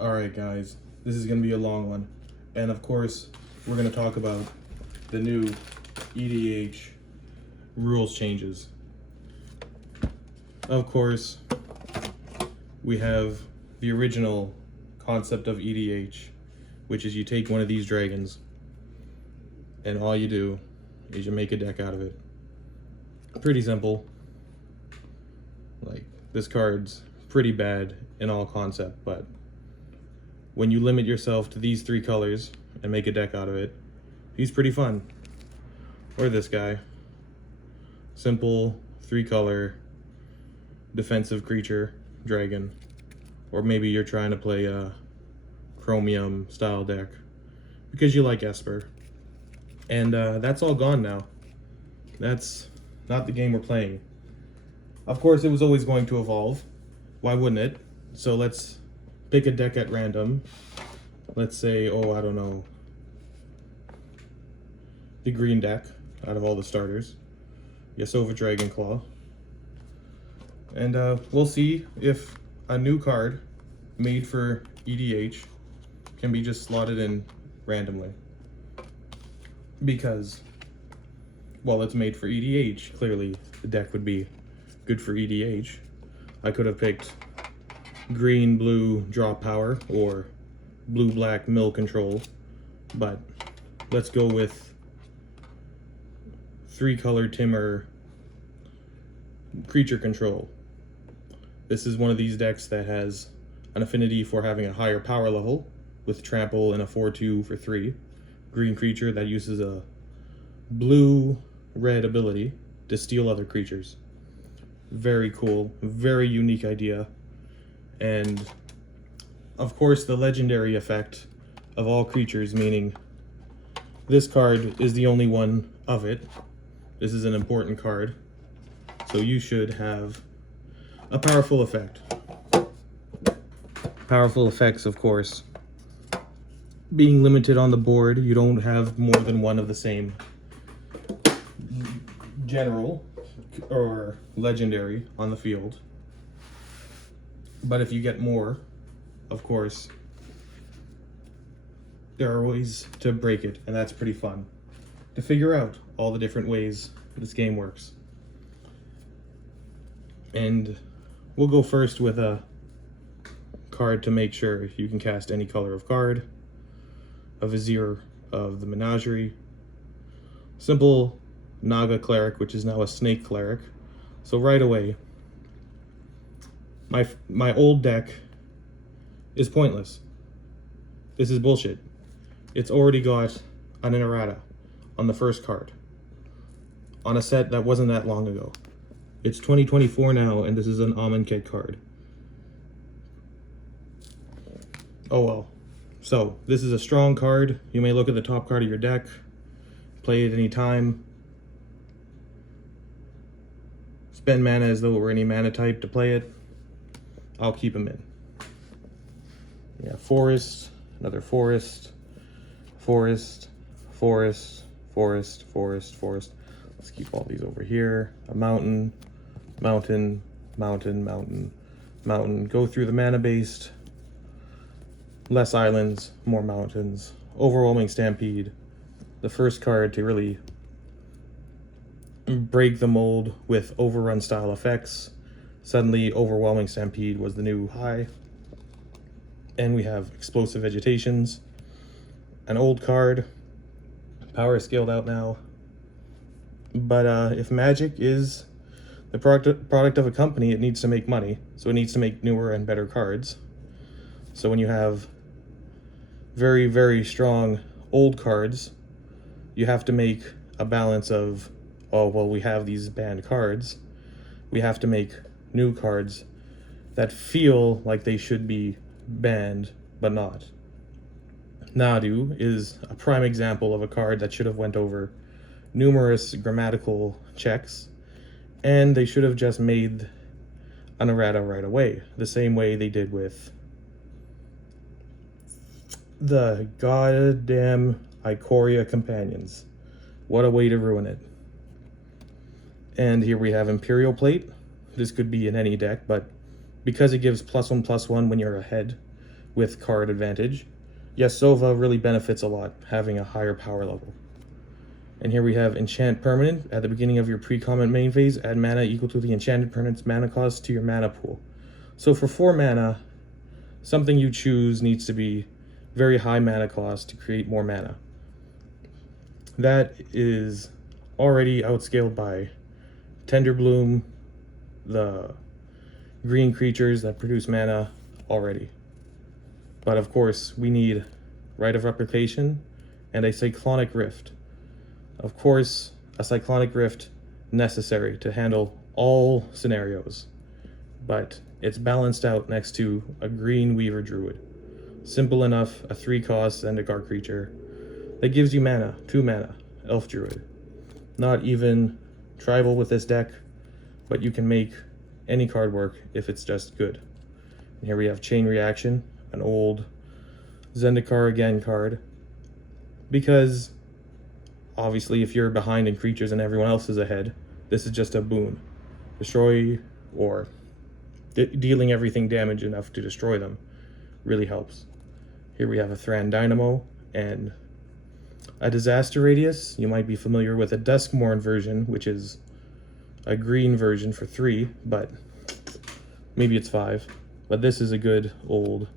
Alright guys, this is going to be a long one. And of course, we're going to talk about the new EDH rules changes. Of course, we have the original concept of EDH, which is you take one of these dragons and all you do is you make a deck out of it. Pretty simple. Like, this card's pretty bad in all concept, but when you limit yourself to these three colors and make a deck out of it, he's pretty fun. Or this guy. Simple, 3-color, defensive creature, dragon. Or maybe you're trying to play a Chromium style deck because you like Esper. And that's all gone now. That's not the game we're playing. Of course, it was always going to evolve. Why wouldn't it? So let's pick a deck at random. Let's say, oh, I don't know, the green deck out of all the starters. Yasova Dragonclaw. And we'll see if a new card made for EDH can be just slotted in randomly. Because, well, it's made for EDH. Clearly, the deck would be good for EDH. I could have picked green, blue, draw power, or blue, black, mill control. But let's go with 3-color Timur creature control. This is one of these decks that has an affinity for having a higher power level with trample and a 4/2 for 3. Green creature that uses a blue-red ability to steal other creatures. Very cool, very unique idea. And of course the legendary effect of all creatures, meaning this card is the only one of it. This is an important card, so you should have a powerful effect. Powerful effects, of course, being limited on the board. You don't have more than one of the same general or legendary on the field. But if you get more, of course, there are ways to break it, and that's pretty fun to figure out all the different ways this game works. And we'll go first with a card to make sure you can cast any color of card. A Vizier of the Menagerie. Simple Naga Cleric, which is now a Snake Cleric. So right away, my old deck is pointless. This is bullshit. It's already got an Inarada on the first card, on a set that wasn't that long ago. It's 2024 now, and this is an Amonkhet card. Oh well. So, this is a strong card. You may look at the top card of your deck, play it any time, spend mana as though it were any mana type to play it. I'll keep them in. Yeah, forest, another forest, forest, forest, forest, forest, forest. Let's keep all these over here. A mountain, mountain, mountain, mountain, mountain. Go through the mana-based. Less islands, more mountains. Overwhelming Stampede. The first card to really break the mold with overrun style effects. Suddenly, Overwhelming Stampede was the new high. And we have Explosive Vegetations. An old card. Power scaled out now. But if Magic is the product of a company, it needs to make money. So it needs to make newer and better cards. So when you have very, very strong old cards, you have to make a balance of, oh, well, we have these banned cards. We have to make new cards that feel like they should be banned, but not. Nadu is a prime example of a card that should have went over numerous grammatical checks, and they should have just made an errata right away, the same way they did with the goddamn Ikoria Companions. What a way to ruin it. And here we have Imperial Plate. This could be in any deck, but because it gives +1/+1 when you're ahead with card advantage. Yasova really benefits a lot, having a higher power level. And here we have Enchant Permanent. At the beginning of your pre-comment main phase, add mana equal to the enchanted permanent's mana cost to your mana pool. So for 4 mana, something you choose needs to be very high mana cost to create more mana. That is already outscaled by Tenderbloom, the green creatures that produce mana already. But of course, we need Rite of Replication and a Cyclonic Rift. Of course, a Cyclonic Rift necessary to handle all scenarios, but it's balanced out next to a green Weaver Druid. Simple enough, a 3 cost and a guard creature that gives you mana, 2 mana, Elf Druid. Not even tribal with this deck, but you can make any card work if it's just good. And here we have Chain Reaction, an old Zendikar again card, because obviously if you're behind in creatures and everyone else is ahead, this is just a boon. Destroy or dealing everything damage enough to destroy them really helps. Here we have a Thran Dynamo and a Disaster Radius. You might be familiar with a Duskmourn version, which is a green version for 3, but maybe it's 5. But this is a good old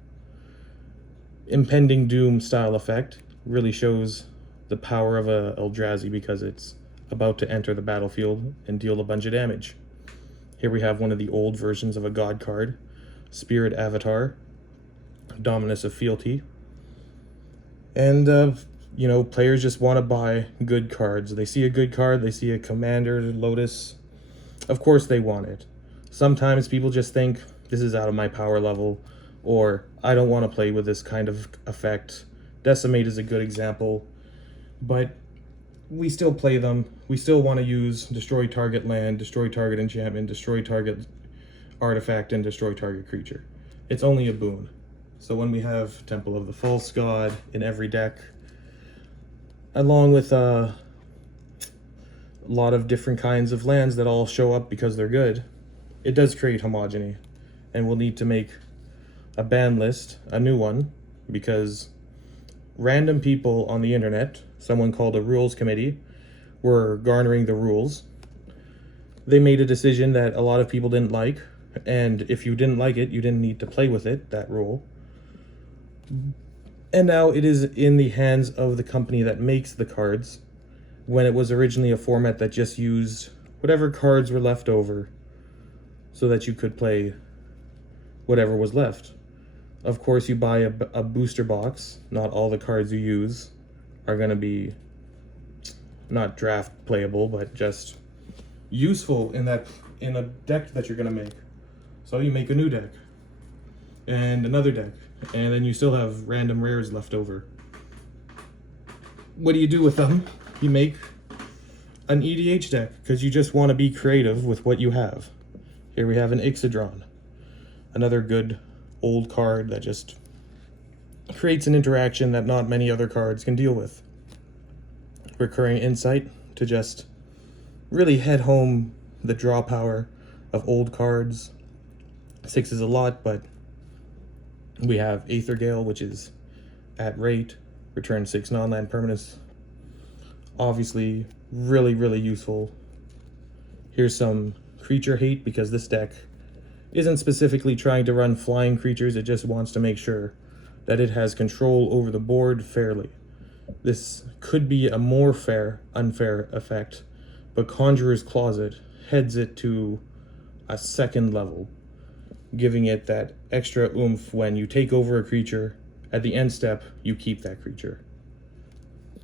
Impending Doom style effect. Really shows the power of a Eldrazi because it's about to enter the battlefield and deal a bunch of damage. Here we have one of the old versions of a god card, Spirit Avatar, Dominus of Fealty. And, you know, players just want to buy good cards. They see a good card, they see a Commander, Lotus. Of course they want it. Sometimes people just think, this is out of my power level, or I don't want to play with this kind of effect. Decimate is a good example, but we still play them. We still want to use destroy target land, destroy target enchantment, destroy target artifact, and destroy target creature. It's only a boon. So when we have Temple of the False God in every deck, along with a lot of different kinds of lands that all show up because they're good, it does create homogeny. And we'll need to make a ban list, a new one, because random people on the internet, someone called a rules committee, were garnering the rules. They made a decision that a lot of people didn't like, and if you didn't like it, you didn't need to play with it, that rule. And now it is in the hands of the company that makes the cards, when it was originally a format that just used whatever cards were left over so that you could play whatever was left. Of course, you buy a booster box. Not all the cards you use are going to be not draft playable, but just useful in a deck that you're going to make. So you make a new deck and another deck, and then you still have random rares left over. What do you do with them? You make an EDH deck because you just want to be creative with what you have. Here we have an Ixodron, another good old card that just creates an interaction that not many other cards can deal with. Recurring Insight to just really head home the draw power of old cards. 6 is a lot, but we have Aethergale, which is at rate, return 6 non-land permanents. Obviously, really, really useful. Here's some creature hate, because this deck isn't specifically trying to run flying creatures, it just wants to make sure that it has control over the board fairly. This could be a more unfair effect, but Conjurer's Closet heads it to a second level, giving it that extra oomph when you take over a creature. At the end step, you keep that creature.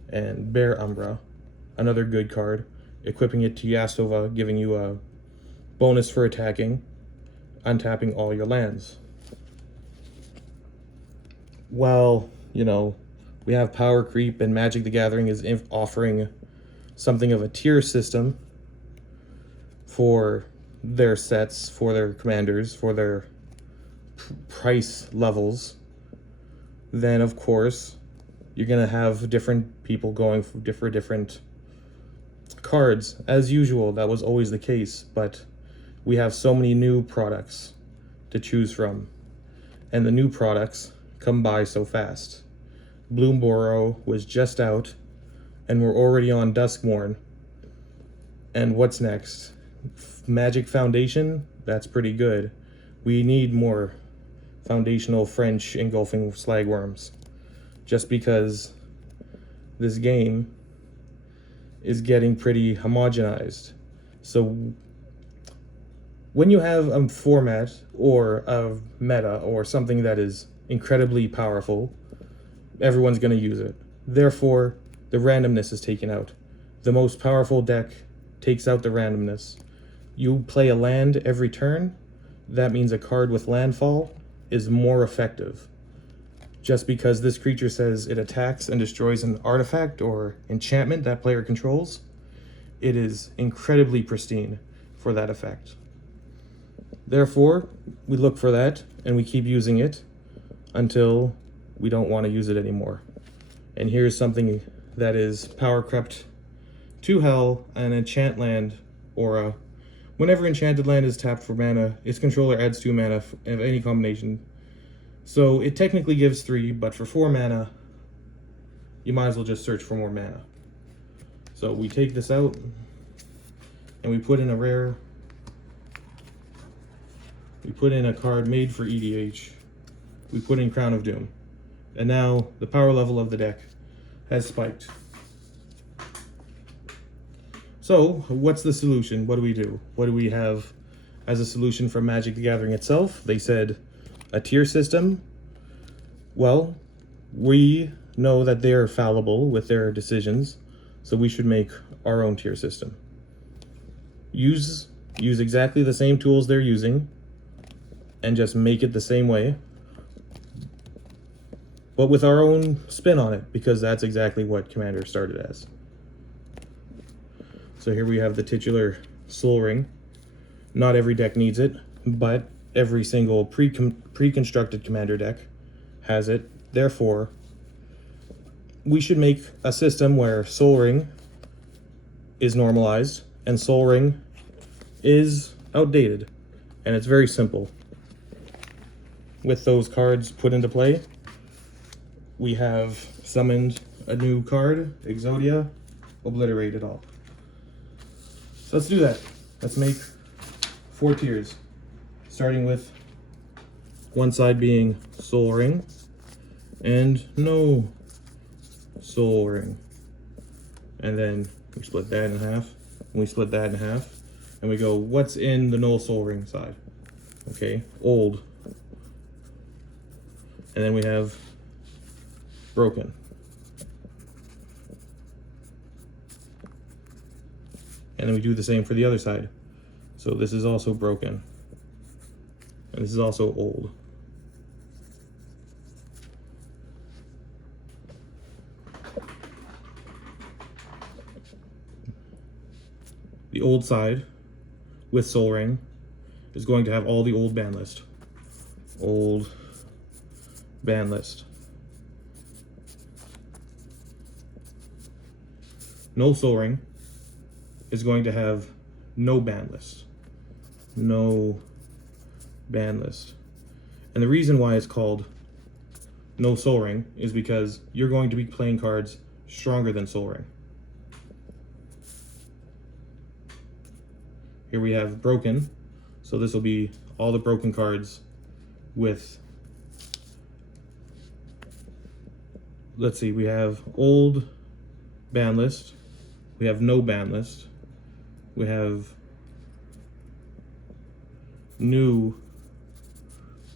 And Bear Umbra, another good card, equipping it to Yasova, giving you a bonus for attacking, untapping all your lands. Well, you know, we have Power Creep, and Magic the Gathering is offering something of a tier system for their sets, for their commanders, for their price levels. Then, of course, you're going to have different people going for different cards. As usual, that was always the case, but we have so many new products to choose from. And the new products come by so fast. Bloomborough was just out, and we're already on Duskmourn. And what's next? Magic Foundation? That's pretty good. We need more foundational French engulfing slagworms. Just because this game is getting pretty homogenized. So when you have a format or a meta or something that is incredibly powerful, everyone's going to use it. Therefore, the randomness is taken out. The most powerful deck takes out the randomness. You play a land every turn. That means a card with landfall is more effective. Just because this creature says it attacks and destroys an artifact or enchantment that player controls, it is incredibly pristine for that effect. Therefore, we look for that and we keep using it until we don't want to use it anymore. And here's something that is power crept to hell, an enchant land aura. Whenever enchanted land is tapped for mana, its controller adds 2 mana of any combination. So it technically gives 3, but for 4 mana, you might as well just search for more mana. So we take this out, and we put in a rare. We put in a card made for EDH. We put in Crown of Doom. And now the power level of the deck has spiked. So what's the solution? What do we do? What do we have as a solution for Magic the Gathering itself? They said a tier system. Well, we know that they're fallible with their decisions, so we should make our own tier system. Use exactly the same tools they're using and just make it the same way, but with our own spin on it, because that's exactly what Commander started as. So here we have the titular Soul Ring. Not every deck needs it, but every single pre-constructed Commander deck has it. Therefore, we should make a system where Soul Ring is normalized and Soul Ring is outdated. And it's very simple. With those cards put into play, we have summoned a new card, Exodia, obliterate it all. So let's do that. Let's make 4 tiers, starting with one side being Soul Ring and no Soul Ring. And then we split that in half, and we split that in half, and we go, what's in the no Soul Ring side? Okay, old. And then we have broken. And then we do the same for the other side. So this is also broken. And this is also old. The old side with Soul Ring is going to have all the old ban list. Old ban list. No Soul Ring is going to have no ban list. No ban list. And the reason why it's called no Soul Ring is because you're going to be playing cards stronger than Soul Ring. Here we have broken. So this will be all the broken cards with, let's see, we have old ban list. We have no ban list. We have new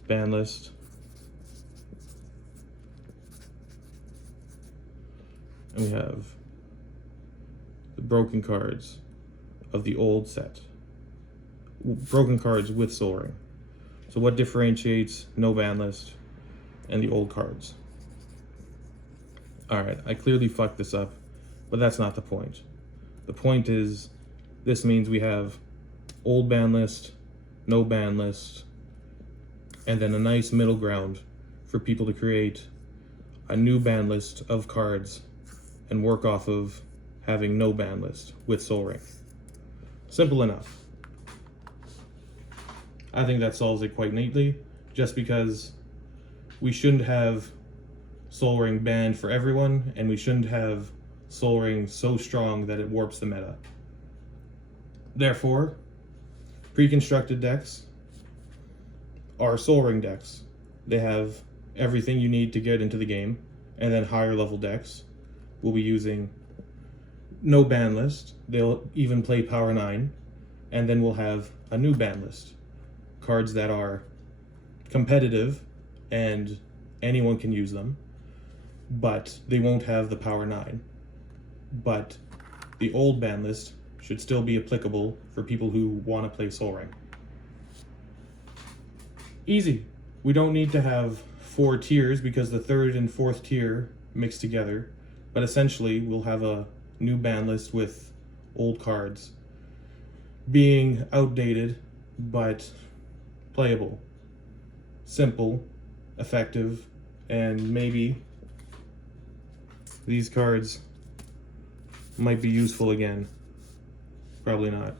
ban list. And we have the broken cards of the old set. Broken cards with Soul Ring. So what differentiates no ban list and the old cards? Alright, I clearly fucked this up, but that's not the point. The point is, this means we have old ban list, no ban list, and then a nice middle ground for people to create a new ban list of cards and work off of having no ban list with Soul Ring. Simple enough. I think that solves it quite neatly, just because we shouldn't have Soul Ring banned for everyone, and we shouldn't have Soul Ring so strong that it warps the meta. Therefore, pre-constructed decks are Soul Ring decks. They have everything you need to get into the game, and then higher level decks will be using no ban list. They'll even play Power 9, and then we'll have a new ban list. Cards that are competitive and anyone can use them, but they won't have the Power 9. But the old ban list should still be applicable for people who want to play Soul Ring. Easy. We don't need to have 4 tiers because the 3rd and 4th tier mix together, but essentially we'll have a new ban list with old cards being outdated but playable, simple, effective, and maybe these cards might be useful again. Probably not.